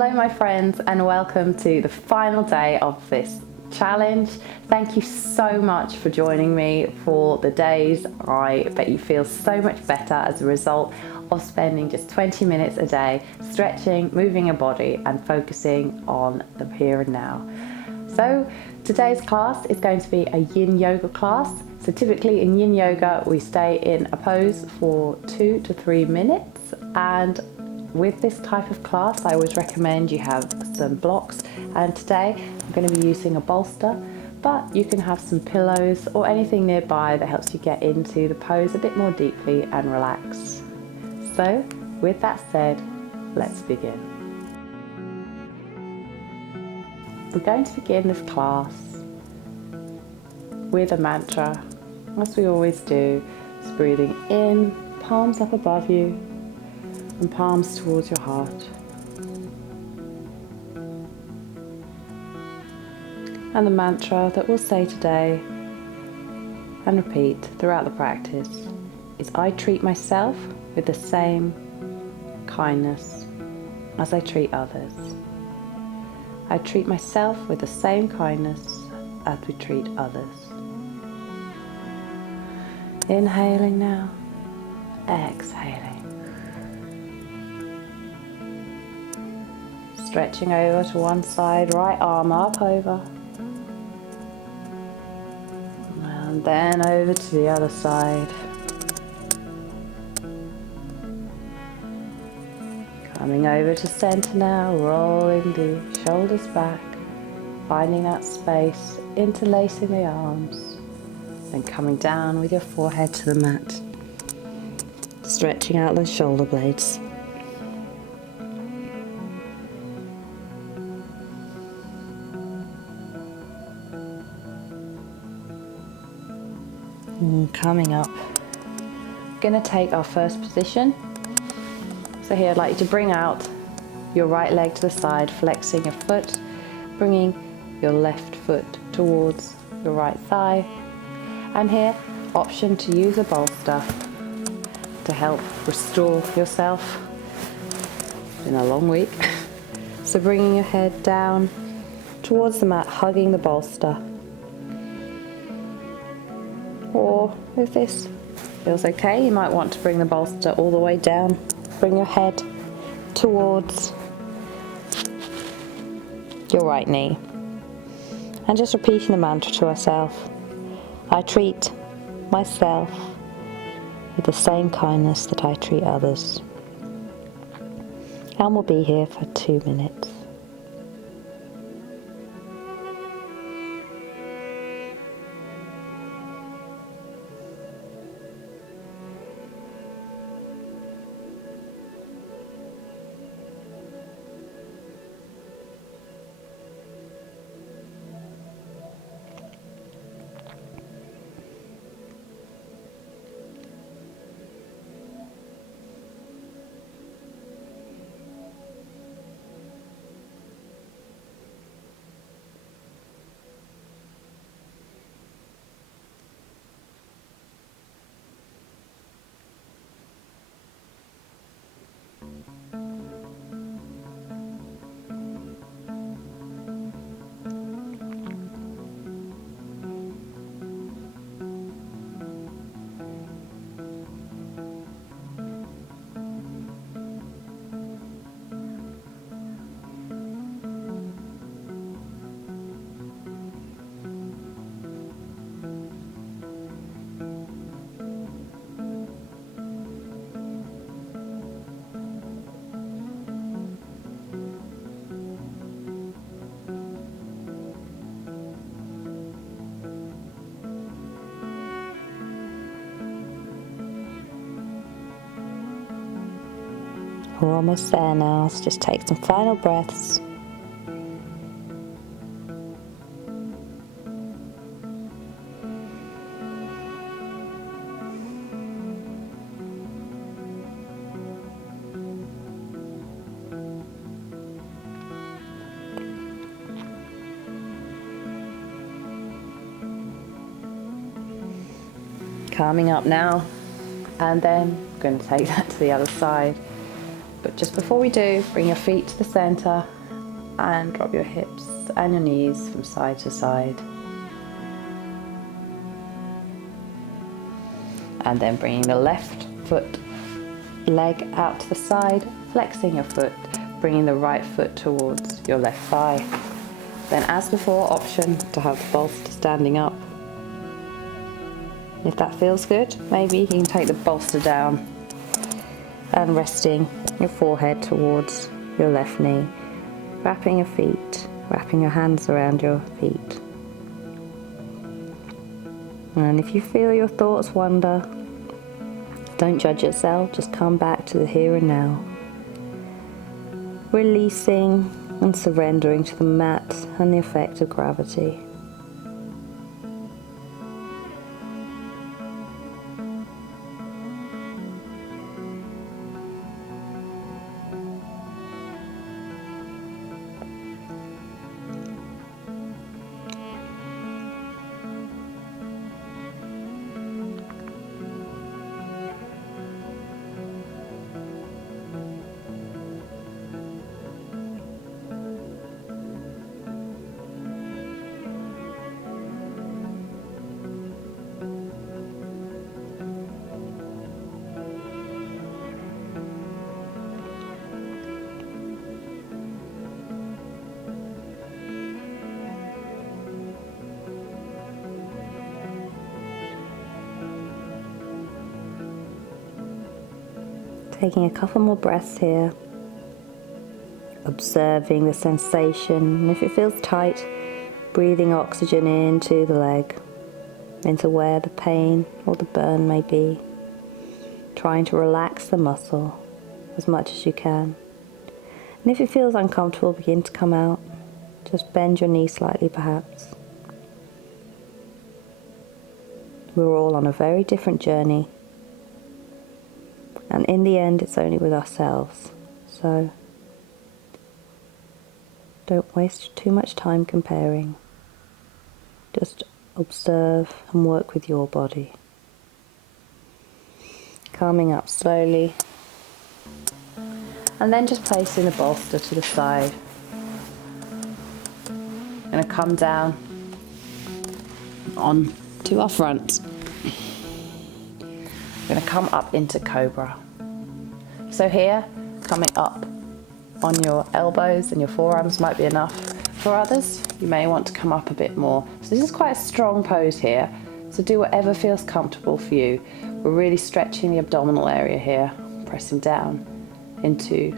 Hello my friends, and welcome to the final day of this challenge. Thank you so much for joining me for the days. I bet you feel so much better as a result of spending just 20 minutes a day stretching, moving your body and focusing on the here and now. So today's class is going to be a Yin Yoga class. So typically in Yin Yoga we stay in a pose for 2 to 3 minutes, and with this type of class I always recommend you have some blocks, and today I'm going to be using a bolster, but you can have some pillows or anything nearby that helps you get into the pose a bit more deeply and relax. So with that said, let's begin. We're going to begin this class with a mantra, as we always do. Just breathing in, palms up above you and palms towards your heart. And the mantra that we'll say today and repeat throughout the practice is, I treat myself with the same kindness as I treat others. I treat myself with the same kindness as we treat others. Inhaling now, exhaling. Stretching over to one side, right arm up over. And then over to the other side. Coming over to center now, rolling the shoulders back, finding that space, interlacing the arms, then coming down with your forehead to the mat, stretching out the shoulder blades. And coming up, we're going to take our first position. So here I'd like you to bring out your right leg to the side, flexing your foot, bringing your left foot towards your right thigh. And here, option to use a bolster to help restore yourself. It's been a long week. So bringing your head down towards the mat, hugging the bolster. Or if this feels okay, you might want to bring the bolster all the way down. Bring your head towards your right knee. And just repeating the mantra to ourselves. I treat myself with the same kindness that I treat others. And we'll be here for 2 minutes. We're almost there now, so just take some final breaths. Coming up now, and then I'm going to take that to the other side. But just before we do, bring your feet to the center and drop your hips and your knees from side to side. And then bringing the left foot leg out to the side, flexing your foot, bringing the right foot towards your left thigh. Then as before, option to have the bolster standing up. If that feels good, maybe you can take the bolster down and resting your forehead towards your left knee, wrapping your feet, wrapping your hands around your feet. And if you feel your thoughts wander, don't judge yourself, just come back to the here and now. Releasing and surrendering to the mat and the effect of gravity. Taking a couple more breaths here, observing the sensation, and if it feels tight, breathing oxygen into the leg, into where the pain or the burn may be, trying to relax the muscle as much as you can. And if it feels uncomfortable, begin to come out. Just bend your knee slightly perhaps. We're all on a very different journey. And in the end, it's only with ourselves. So don't waste too much time comparing. Just observe and work with your body. Calming up slowly. And then just placing the bolster to the side. I'm going to come down on to our front. We're going to come up into Cobra. So here, coming up on your elbows and your forearms might be enough. For others, you may want to come up a bit more. So this is quite a strong pose here. So do whatever feels comfortable for you. We're really stretching the abdominal area here, pressing down into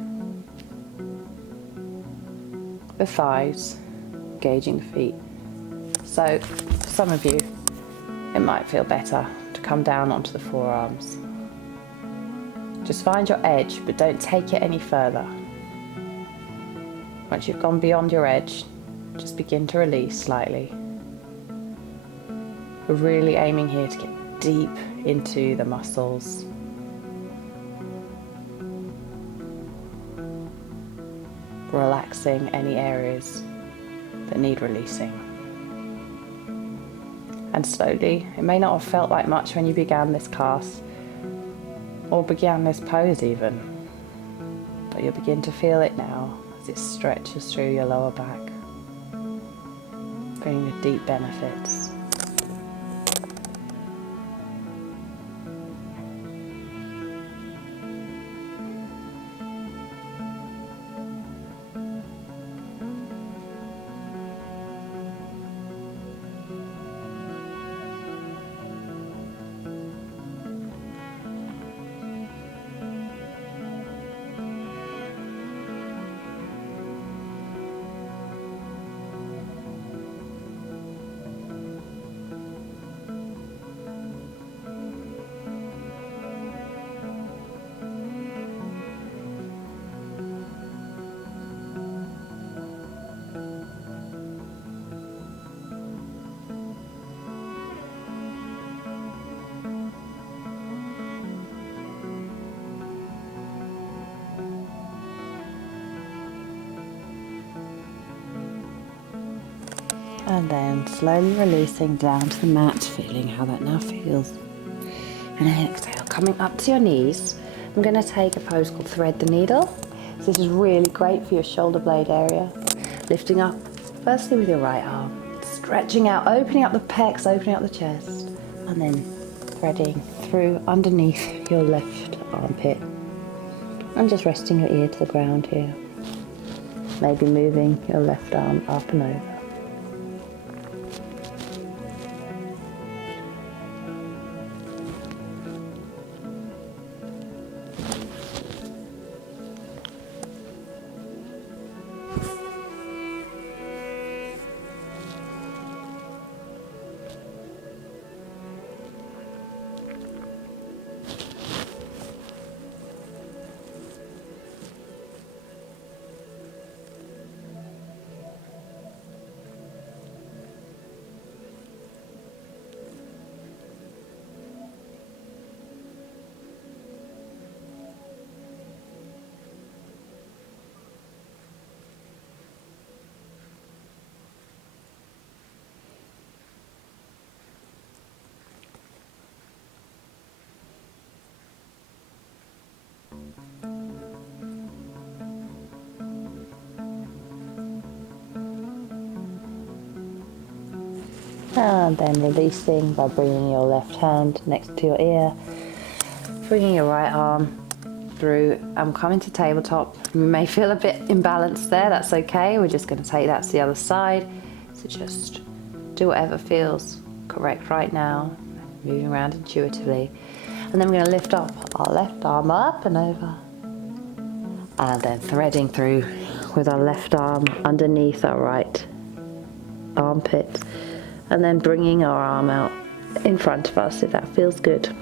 the thighs, engaging the feet. So for some of you, it might feel better to come down onto the forearms. Just find your edge, but don't take it any further. Once you've gone beyond your edge, just begin to release slightly. We're really aiming here to get deep into the muscles. Relaxing any areas that need releasing. And slowly, it may not have felt like much when you began this class, or began this pose even, but you'll begin to feel it now as it stretches through your lower back, bringing the deep benefits. And then slowly releasing down to the mat, feeling how that now feels. And then exhale, coming up to your knees. I'm going to take a pose called thread the needle. So this is really great for your shoulder blade area. Lifting up, firstly with your right arm, stretching out, opening up the pecs, opening up the chest, and then threading through underneath your left armpit. And just resting your ear to the ground here. Maybe moving your left arm up and over. And then releasing by bringing your left hand next to your ear, bringing your right arm through. I'm coming to tabletop. You may feel a bit imbalanced there, that's okay. We're just going to take that to the other side. So just do whatever feels correct right now, moving around intuitively. And then we're going to lift up our left arm up and over. And then threading through with our left arm underneath our right armpit. And then bringing our arm out in front of us if that feels good.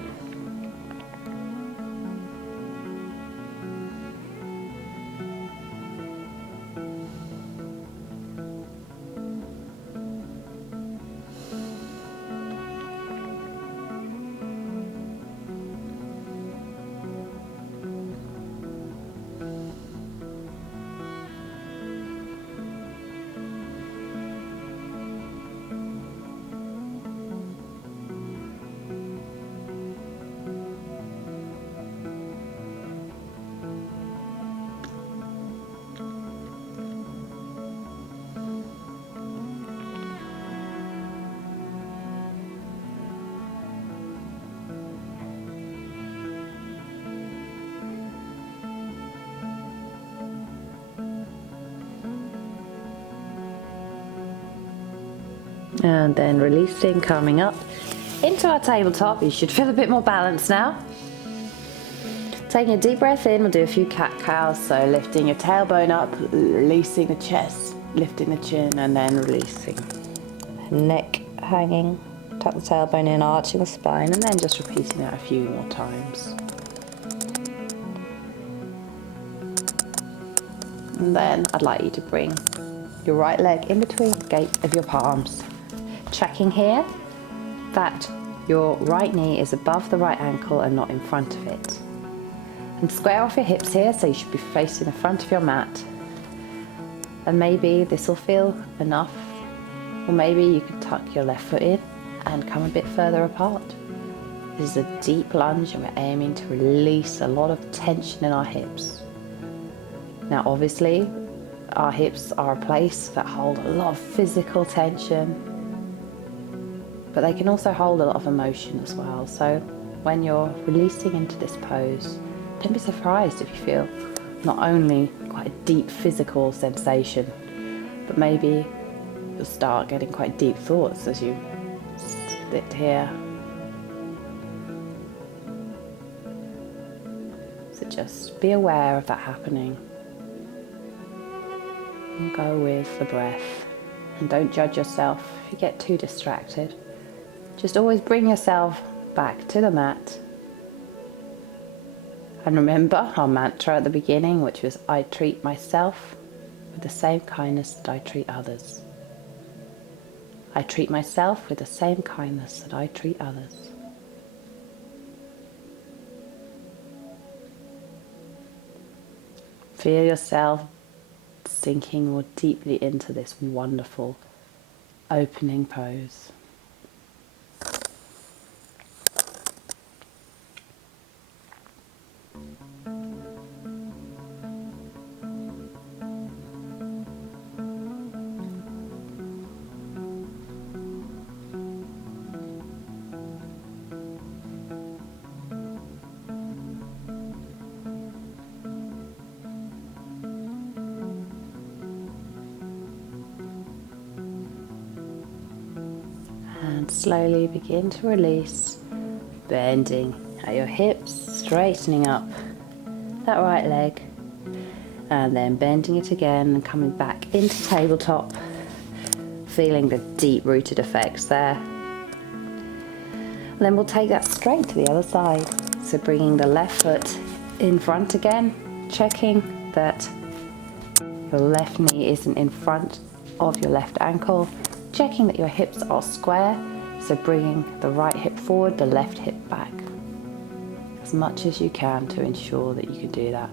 And then releasing, coming up into our tabletop. You should feel a bit more balanced now. Taking a deep breath in, we'll do a few cat-cows. So lifting your tailbone up, releasing the chest, lifting the chin, and then releasing. Neck hanging, tuck the tailbone in, arching the spine, and then just repeating that a few more times. And then I'd like you to bring your right leg in between the gates of your palms. Checking here that your right knee is above the right ankle and not in front of it. And square off your hips here, so you should be facing the front of your mat. And maybe this will feel enough, or maybe you could tuck your left foot in and come a bit further apart. This is a deep lunge and we're aiming to release a lot of tension in our hips. Now obviously, our hips are a place that hold a lot of physical tension, but they can also hold a lot of emotion as well. So when you're releasing into this pose, don't be surprised if you feel not only quite a deep physical sensation, but maybe you'll start getting quite deep thoughts as you sit here. So just be aware of that happening. And go with the breath. And don't judge yourself if you get too distracted. Just always bring yourself back to the mat. And remember our mantra at the beginning, which was, I treat myself with the same kindness that I treat others. I treat myself with the same kindness that I treat others. Feel yourself sinking more deeply into this wonderful opening pose. And slowly begin to release, bending at your hips, straightening up that right leg, and then bending it again and coming back into tabletop, feeling the deep-rooted effects there. And then we'll take that straight to the other side. So bringing the left foot in front again, checking that your left knee isn't in front of your left ankle, checking that your hips are square, so bringing the right hip forward, the left hip back, as much as you can to ensure that you can do that.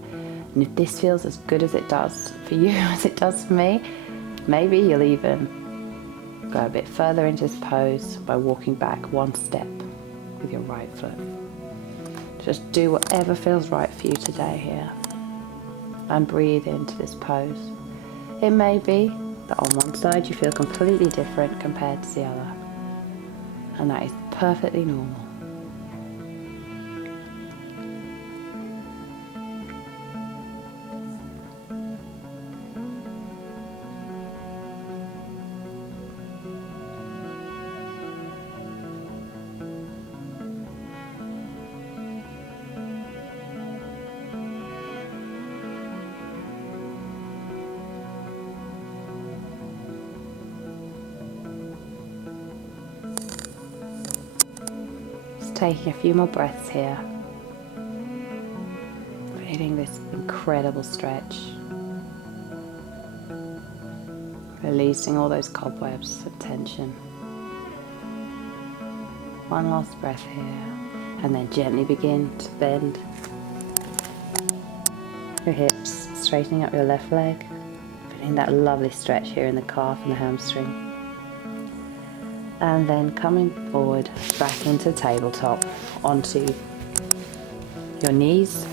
And if this feels as good as it does for you as it does for me, maybe you'll even go a bit further into this pose by walking back one step with your right foot. Just do whatever feels right for you today here, and breathe into this pose. It may be that on one side you feel completely different compared to the other, and that is perfectly normal. Taking a few more breaths here, feeling this incredible stretch, releasing all those cobwebs of tension. One last breath here, and then gently begin to bend your hips, straightening up your left leg, feeling that lovely stretch here in the calf and the hamstring. And then coming forward back into tabletop onto your knees.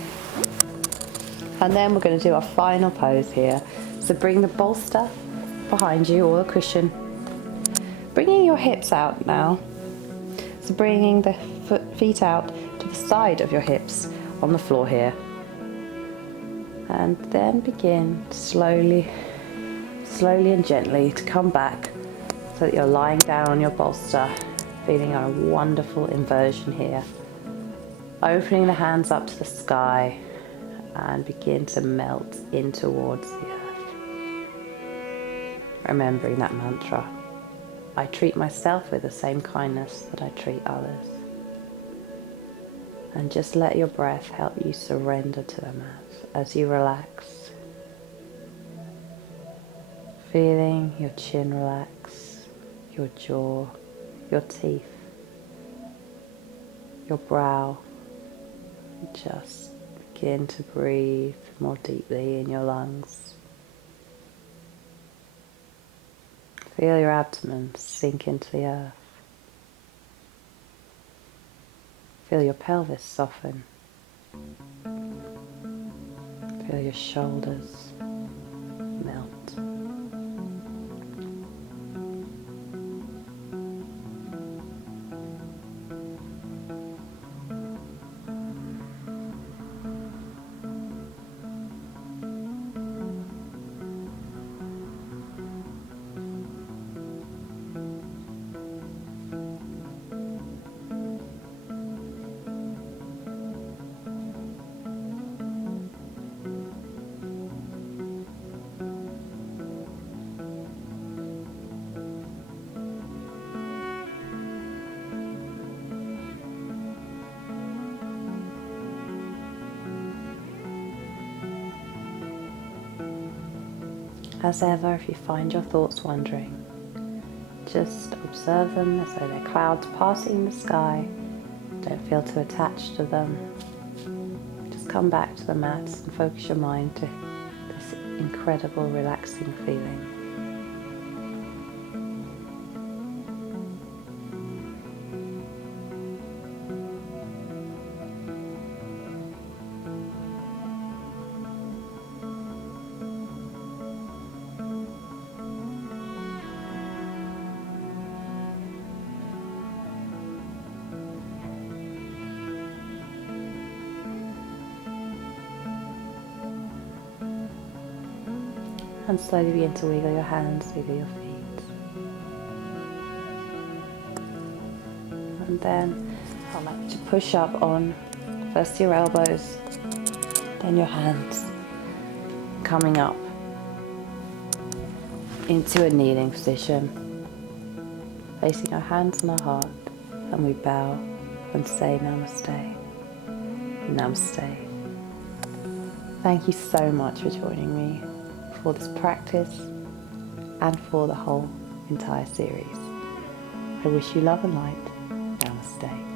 And then we're going to do our final pose here. So bring the bolster behind you, or the cushion. Bringing your hips out now. So bringing the feet out to the side of your hips on the floor here. And then begin slowly and gently to come back, so that you're lying down on your bolster, feeling a wonderful inversion here. Opening the hands up to the sky and begin to melt in towards the earth. Remembering that mantra, I treat myself with the same kindness that I treat others. And just let your breath help you surrender to the mat as you relax. Feeling your chin relax, your jaw, your teeth, your brow. Just begin to breathe more deeply in your lungs. Feel your abdomen sink into the earth. Feel your pelvis soften. Feel your shoulders melt. As ever, if you find your thoughts wandering, just observe them as though they're clouds passing in the sky. Don't feel too attached to them. Just come back to the mat and focus your mind to this incredible relaxing feeling. And slowly begin to wiggle your hands, wiggle your feet. and then I'd like you to push up on first your elbows, then your hands, coming up into a kneeling position, placing our hands on our heart, and we bow and say namaste. Namaste. Thank you so much for joining me for this practice and for the whole entire series. I wish you love and light. Namaste.